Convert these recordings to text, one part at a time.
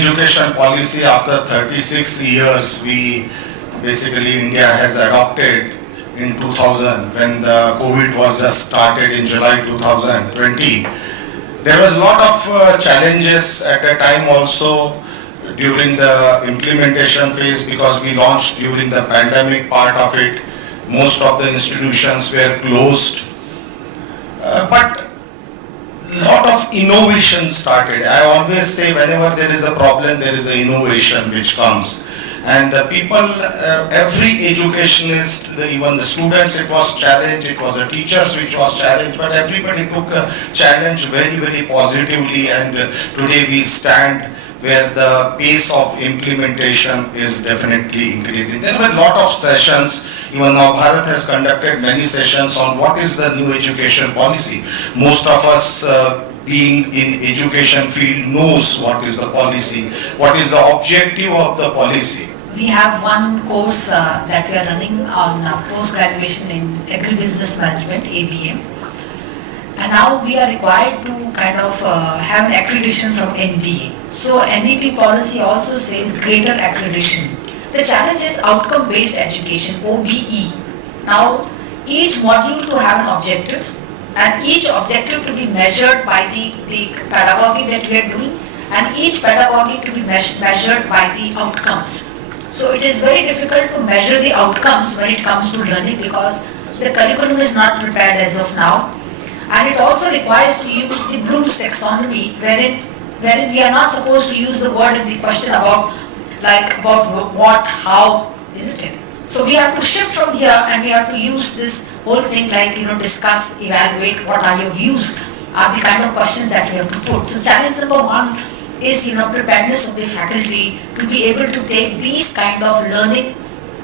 education policy after 36 years basically India has adopted in 2000 when the COVID was just started in July 2020. There was a lot of challenges at a time also during the implementation phase because we launched during the pandemic part of it. Most of the institutions were closed. But lot of innovation started. I always say whenever there is a problem, there is an innovation which comes. And people, every educationist, even the students, it was challenged, it was the teachers which was challenged, but everybody took a challenge very, very positively, and today we stand where the pace of implementation is definitely increasing. There were a lot of sessions, even now Bharat has conducted many sessions on what is the new education policy. Most of us being in education field knows what is the policy, what is the objective of the policy. We have one course that we are running on post-graduation in agribusiness management, ABM. And now we are required to kind of have an accreditation from NBA. So NEP policy also says greater accreditation. The challenge is outcome-based education, OBE. Now each module to have an objective and each objective to be measured by the pedagogy that we are doing and each pedagogy to be measured by the outcomes. So it is very difficult to measure the outcomes when it comes to learning because the curriculum is not prepared as of now. And it also requires to use the Bloom's taxonomy wherein we are not supposed to use the word in the question about what, how, isn't it? So we have to shift from here and we have to use this whole thing like, discuss, evaluate, what are your views, are the kind of questions that we have to put. So challenge number one is, preparedness of the faculty to be able to take these kind of learning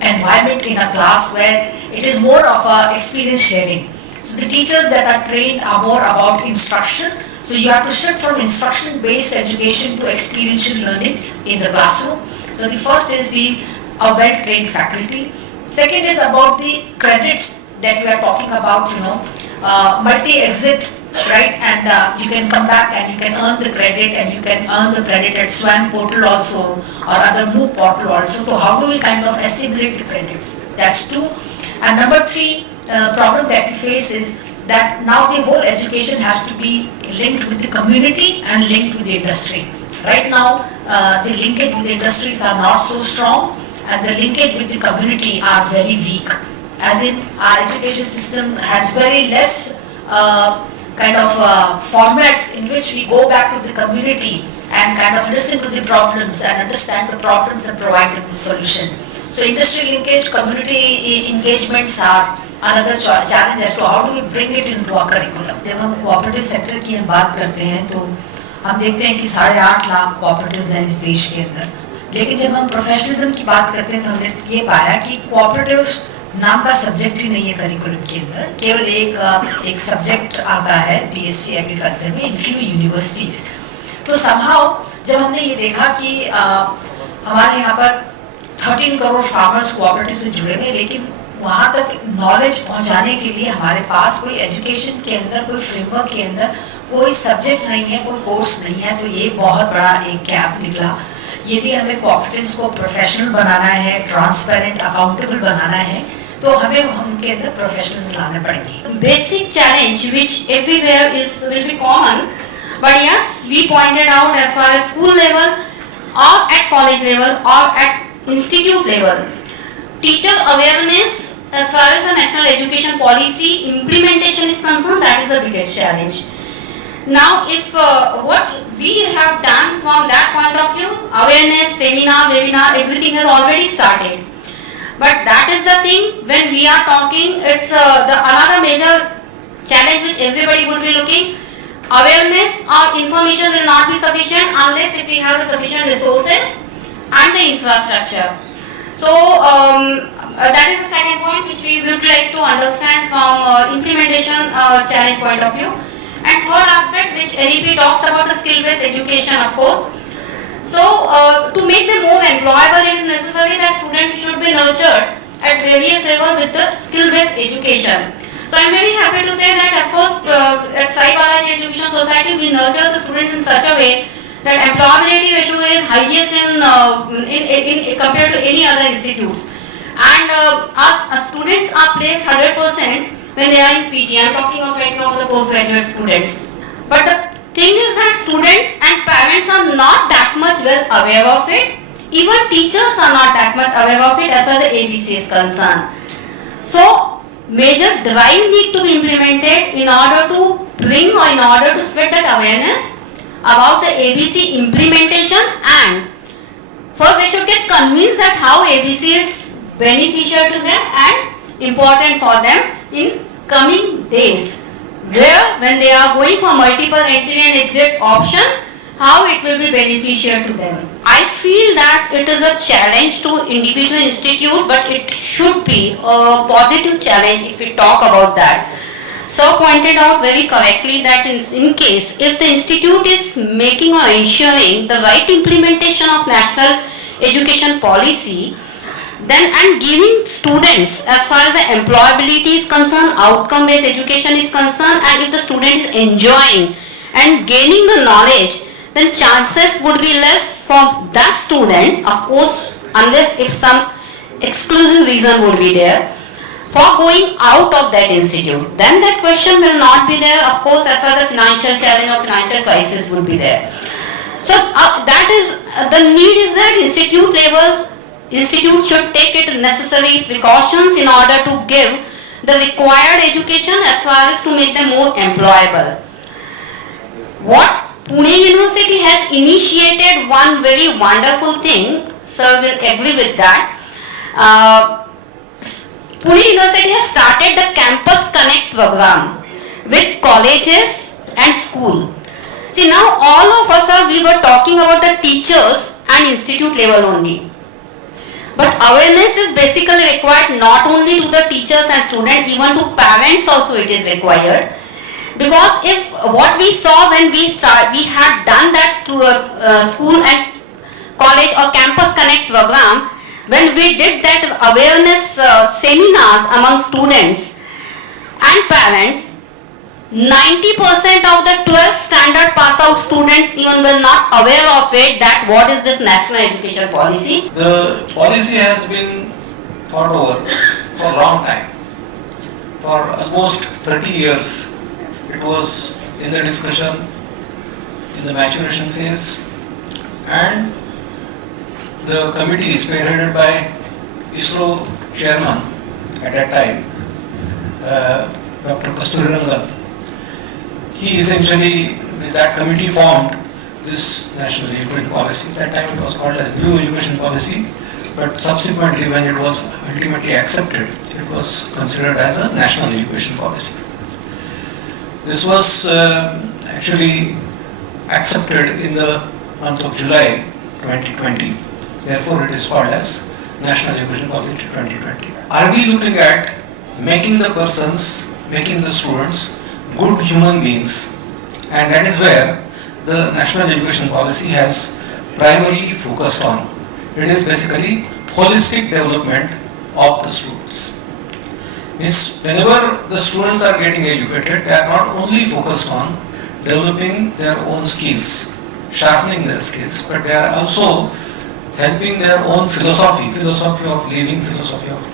environment in a class where it is more of a experience sharing. So the teachers that are trained are more about instruction. So you have to shift from instruction-based education to experiential learning in the classroom. So the first is a well-trained faculty. Second is about the credits that we are talking about, multi-exit, right? And you can come back and you can earn the credit and you can earn the credit at SWAYAM portal also or other MOOC portal also. So how do we kind of assimilate the credits? That's two. And number three, problem that we face is that now the whole education has to be linked with the community and linked with the industry. Right now, the linkage with the industries are not so strong and the linkage with the community are very weak. As in, our education system has very less formats in which we go back to the community and kind of listen to the problems and understand the problems and provide them the solution. So industry linkage, community engagements are another challenge as to how do we bring it into our curriculum. जब हम cooperative sector की हम बात करते हैं तो हम देखते हैं कि 8.5 लाख cooperatives हैं इस देश के अंदर. लेकिन जब हम professionalism की बात करते हैं तो हमने ये पाया कि cooperatives नाम का सब्जेक्ट ही नहीं है करिकुलम के अंदर. केवल एक सब्जेक्ट आता है BSc एग्रीकल्चर में इन few universities. तो somehow जब हमने ये देखा कि हमारे यहाँ पर 13 करोड़ फार्मर्स कोऑपरेटिव से जुड़े हुए, लेकिन वहाँ तक नॉलेज पहुँचाने के लिए हमारे पास कोई एजुकेशन के अंदर, कोई फ्रेमवर्क के अंदर कोई सब्जेक्ट नहीं है, कोई कोर्स नहीं है. तो ये बहुत बड़ा एक गैप निकला. यदि हमें कोऑपरेटिव्स को प्रोफेशनल बनाना है, ट्रांसपेरेंट, अकाउंटेबल बनाना है, तो हमें उनके अंदर प्रोफेशनल्स लाने पड़ेंगे. Basic challenge which everywhere will be common, but yes, we pointed out as far as school level or at college level or at institute level, teacher awareness as far as the national education policy implementation is concerned, that is the biggest challenge. Now if what we have done from that point of view, awareness, seminar, webinar, everything has already started. But that is the thing, when we are talking, it's the another major challenge which everybody would be looking. Awareness or information will not be sufficient unless if we have the sufficient resources and the infrastructure. So that is the second point which we would like to understand from implementation challenge point of view. And third aspect which NEP talks about the skill-based education, of course. So to make them more employable, it is necessary that students should be nurtured at various levels with the skill-based education. So I am very happy to say that, of course, at Sai Balaji Education Society we nurture the students in such a way that employability ratio is highest in compared to any other institutes. And our students are placed 100% when they are in PG. I am talking of right now the postgraduate students. But the thing is that students and parents are not that much well aware of it. Even teachers are not that much aware of it as far as the ABC is concerned. So, major drive need to be implemented in order to bring or in order to spread that awareness about the ABC implementation, and first they should get convinced that how ABC is beneficial to them and important for them in coming days, where when they are going for multiple entry and exit option, how it will be beneficial to them. I feel that it is a challenge to individual institute, but it should be a positive challenge if we talk about that. Sir pointed out very correctly that in case if the institute is making or ensuring the right implementation of national education policy, then and giving students as far as the employability is concerned, outcome based education is concerned, and if the student is enjoying and gaining the knowledge, then chances would be less for that student, of course, unless if some exclusive reason would be there, for going out of that institute. Then that question will not be there, of course, as far as the financial challenge or financial crisis would be there. So that is, the need is that institute level, institute should take it necessary precautions in order to give the required education as far as to make them more employable. What Pune University has initiated one very wonderful thing, sir will agree with that. Pune University has started the Campus Connect program with colleges and school. See, now all of us we were talking about the teachers and institute level only. But awareness is basically required not only to the teachers and students, even to parents also it is required. Because if what we saw when we had done that school and college or Campus Connect program, when we did that awareness seminars among students and parents, 90% of the 12th standard pass out students even were not aware of it, that what is this national education policy. The policy has been thought over for a long time. For almost 30 years, it was in the discussion, in the maturation phase, and the committee spearheaded by ISRO chairman at that time, Dr. Kasturirangan. He essentially, with that committee, formed this national education policy. At that time it was called as new education policy, but subsequently when it was ultimately accepted, it was considered as a national education policy. This was actually accepted in the month of July 2020. Therefore, it is called as National Education Policy 2020. Are we looking at making the persons, making the students good human beings? And that is where the National Education Policy has primarily focused on. It is basically holistic development of the students. Means whenever the students are getting educated, they are not only focused on developing their own skills, sharpening their skills, but they are also helping their own philosophy of living, philosophy of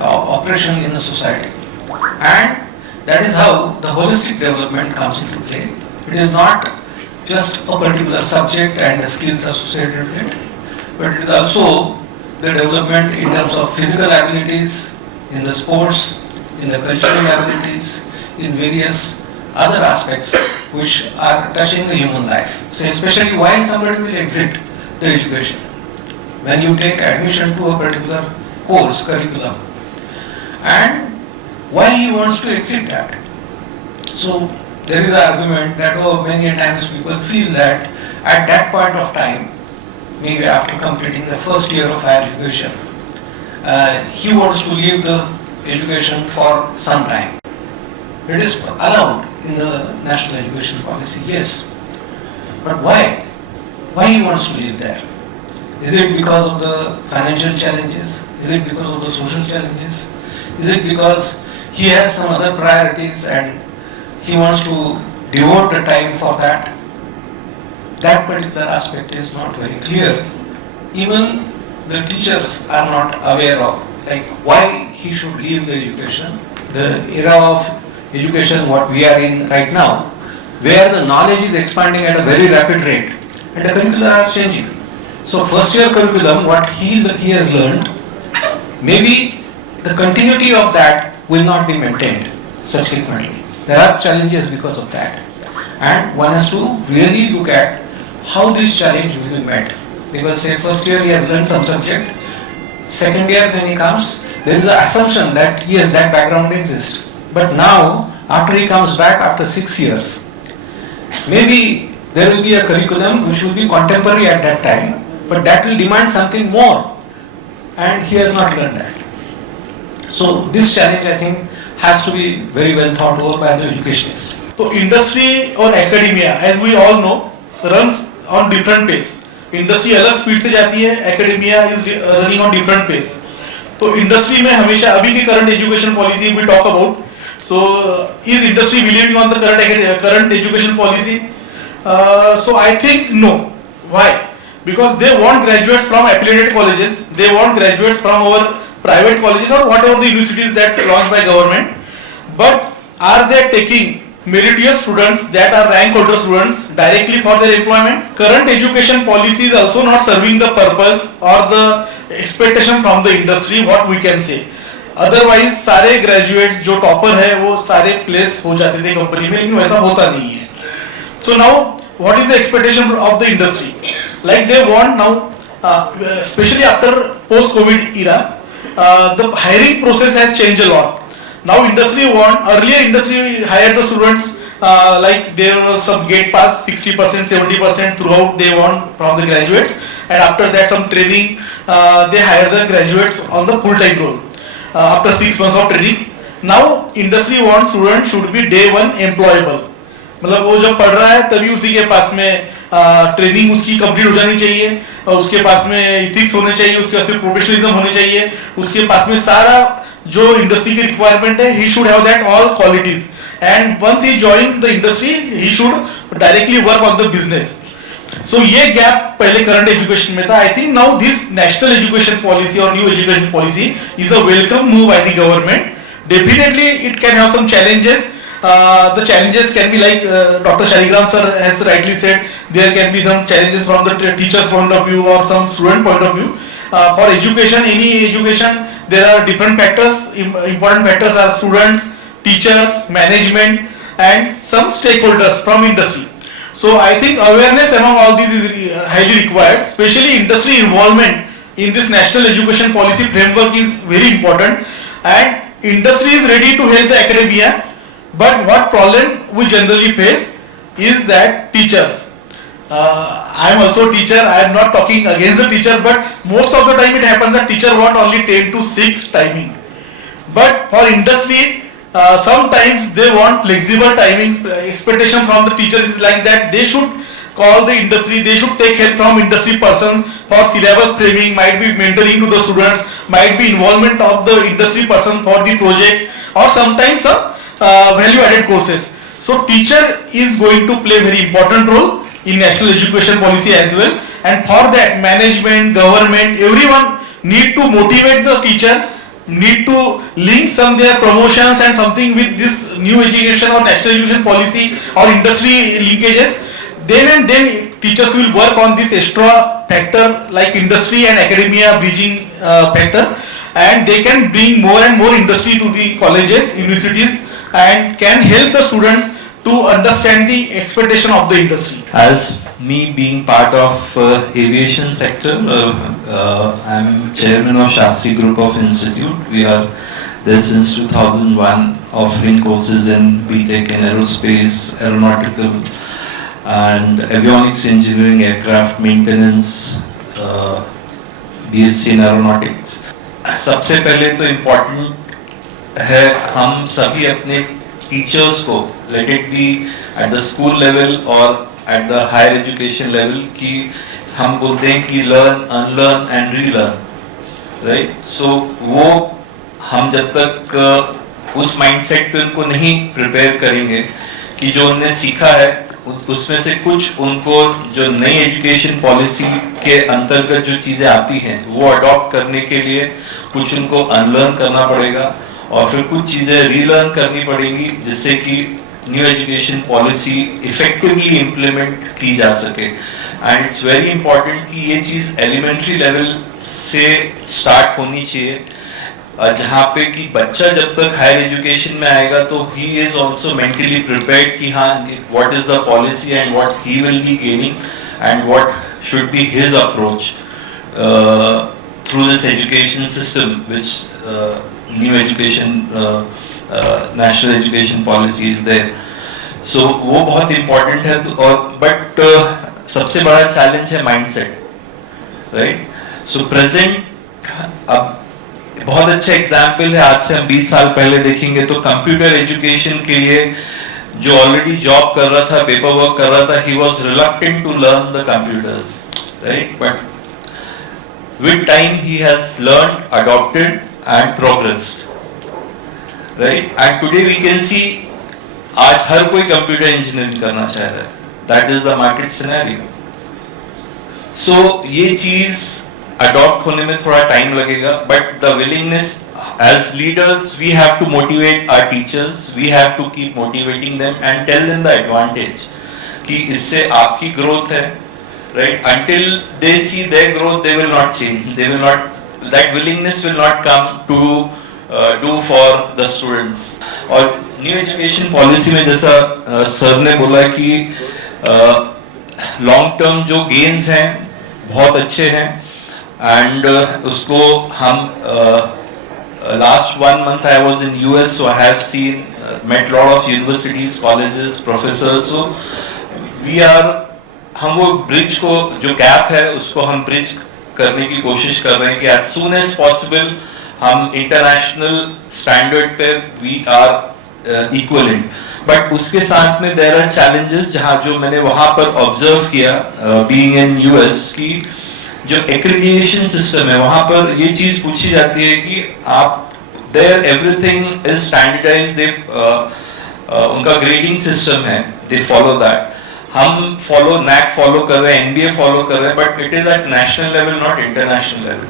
operation in the society. And that is how the holistic development comes into play. It is not just a particular subject and the skills associated with it, but it is also the development in terms of physical abilities, in the sports, in the cultural abilities, in various other aspects which are touching the human life. So especially why somebody will exit the education. When you take admission to a particular course, curriculum, and why he wants to exit that. So there is an argument that many times people feel that at that point of time, maybe after completing the first year of higher education, he wants to leave the education for some time. It is allowed in the National Education Policy, yes. But why? Why he wants to leave there? Is it because of the financial challenges? Is it because of the social challenges? Is it because he has some other priorities and he wants to devote the time for that? that particular aspect is not very clear. Even the teachers are not aware of like why he should leave the education. The era of education what we are in right now, where the knowledge is expanding at a very rapid rate and the curricula are changing. So first year curriculum, what he has learned, maybe the continuity of that will not be maintained subsequently. There are challenges because of that. And one has to really look at how this challenge will be met. Because say first year he has learned some subject, second year when he comes, there is an assumption that yes, that background exists. But now, after he comes back after 6 years, maybe there will be a curriculum which will be contemporary at that time, but that will demand something more. And he has not learned that. So this challenge I think has to be very well thought over by the educationists. So industry और academia, as we all know, runs on different pace. Industry अलग speed से जाती है, academia is running on different pace. तो industry में हमेशा अभी की current education policy we talk about. So is industry believing on the current education policy? So I think no. Why? Because they want graduates from affiliated colleges, they want graduates from our private colleges or whatever the universities that launched by government. But are they taking meritorious students that are rank holder students directly for their employment? Current education policy is also not serving the purpose or the expectation from the industry, what we can say. Otherwise सारे graduates जो topper है वो सारे place हो जाते थे company में, लेकिन वैसा होता नहीं है. So now what is the expectation of the industry? Like they want now, especially after post-COVID era, the hiring process has changed a lot. Now industry earlier industry hired the students like there was some gate pass 60%, 70% throughout they want from the graduates, and after that some training they hire the graduates on the full-time role after 6 months of training. Now industry wants students should be day one employable. मतलब वो जब पढ़ रहा है तभी उसी के पास में ट्रेनिंग उसकी कंप्लीट हो जानी चाहिए, उसके पास में इथिक्स होने चाहिए, उसके पास में प्रोफेशनलिज्म होने चाहिए, उसके पास में सारा जो इंडस्ट्री की रिक्वायरमेंट है, he should have that all qualities, and once he join the industry he should directly work on the business. So ये गैप पहले करंट एजुकेशन में था. I think now this national education policy और new education policy is a welcome move by the government. Definitely it can have some challenges. The challenges can be like Dr. Shaligram sir has rightly said, there can be some challenges from the teacher's point of view or some student point of view. For education, any education, there are different factors. Important factors are students, teachers, management, and some stakeholders from industry. So I think awareness among all these is highly required. Especially industry involvement in this national education policy framework is very important. And industry is ready to help the academia. But what problem we generally face is that teachers. I am also a teacher. I am not talking against the teacher, but most of the time it happens that teacher want only 10 to 6 timing. But for industry, sometimes they want flexible timings. Expectation from the teachers is like that they should call the industry, they should take help from industry persons for syllabus framing, might be mentoring to the students, might be involvement of the industry person for the projects, or sometimes value added courses. So teacher is going to play very important role in national education policy as well, and for that management, government, everyone need to motivate the teacher, need to link some their promotions and something with this new education or national education policy or industry linkages. Then and then teachers will work on this extra factor like industry and academia bridging factor, and they can bring more and more industry to the colleges, universities, and can help the students to understand the expectation of the industry. As me being part of aviation sector, I am chairman of Shastri Group of Institute. We are there since 2001, offering courses in BTech in aerospace, aeronautical and avionics engineering, aircraft maintenance, BSc in aeronautics. सबसे पहले तो important है हम सभी अपने teachers को, let it be at the school level और at the higher education level, कि हम बोलते हैं कि learn, unlearn and relearn, right. So वो हम जब तक उस माइंडसेट पे उनको नहीं प्रिपेयर करेंगे कि जो उन्हें सीखा है उसमें से कुछ उनको जो नई एजुकेशन पॉलिसी के अंतर्गत जो चीज़ें आती हैं वो अडॉप्ट करने के लिए कुछ उनको अनलर्न करना पड़ेगा और फिर कुछ चीज़ें रीलर्न करनी पड़ेंगी जिससे कि new education policy effectively implement की जा सके। एंड इट्स वेरी इंपॉर्टेंट कि ये चीज़ एलिमेंट्री लेवल से स्टार्ट होनी चाहिए, जहाँ पे कि बच्चा जब तक हायर एजुकेशन में आएगा तो he is also mentally prepared कि हाँ what is the policy and what he will be gaining and what should be his approach through this education system which new education national education policy is there. So वो बहुत important है। और but सबसे बड़ा challenge है mindset, right? सो present अब बहुत अच्छा एग्जाम्पल है, आज से हम 20 साल पहले देखेंगे तो कंप्यूटर एजुकेशन के लिए जो ऑलरेडी जॉब कर रहा था, पेपर वर्क कर रहा था, he was reluctant to learn the computers, right? But with time he has learn, adopted and progressed, right? And today we can see आज हर कोई कंप्यूटर इंजीनियरिंग करना चाह रहा है, that is the market scenario. So ये चीज adopt होने में थोड़ा टाइम लगेगा, but the willingness as leaders we have to motivate our teachers, we have to keep motivating them and tell them the advantage कि इससे आपकी ग्रोथ है, right? Until they see their growth they will not change, they will not, that willingness will not come to do for the students. और new education policy में जैसा sir ने बोला कि लॉन्ग टर्म जो गेन्स हैं बहुत अच्छे हैं एंड उसको हम last 1 month I was in US, so I have seen met lot of universities, colleges, professors, so हम वो ब्रिज को, जो गैप है उसको हम ब्रिज करने की कोशिश कर रहे हैं कि as soon as possible हम इंटरनेशनल स्टैंडर्ड पे वी आर इक्वलेंट। बट उसके साथ में देयर आर चैलेंजेस जहाँ जो मैंने वहाँ पर ऑब्जर्व किया बीइंग इन यूएस की जो एक्रेडिटेशन सिस्टम है वहाँ पर ये चीज़ पूछी जाती है कि आप देयर एवरीथिंग इज स्टैंडर्डाइज्ड, उनका ग्रेडिंग सिस्टम है, दे फॉलो दैट। हम फॉलो नैक फॉलो कर रहे हैं, एनबीए फॉलो कर रहे हैं, but it is at national level not international level,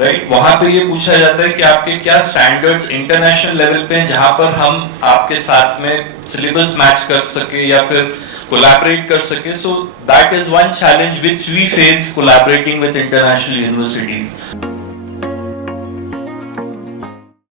right? वहां पे ये पूछा जाता है कि आपके क्या स्टैंडर्ड्स इंटरनेशनल लेवल पे हैं जहां पर हम आपके साथ में सिलेबस मैच कर सके या फिर कोलैबोरेट कर सके। So that is one challenge which we face collaborating with international universities.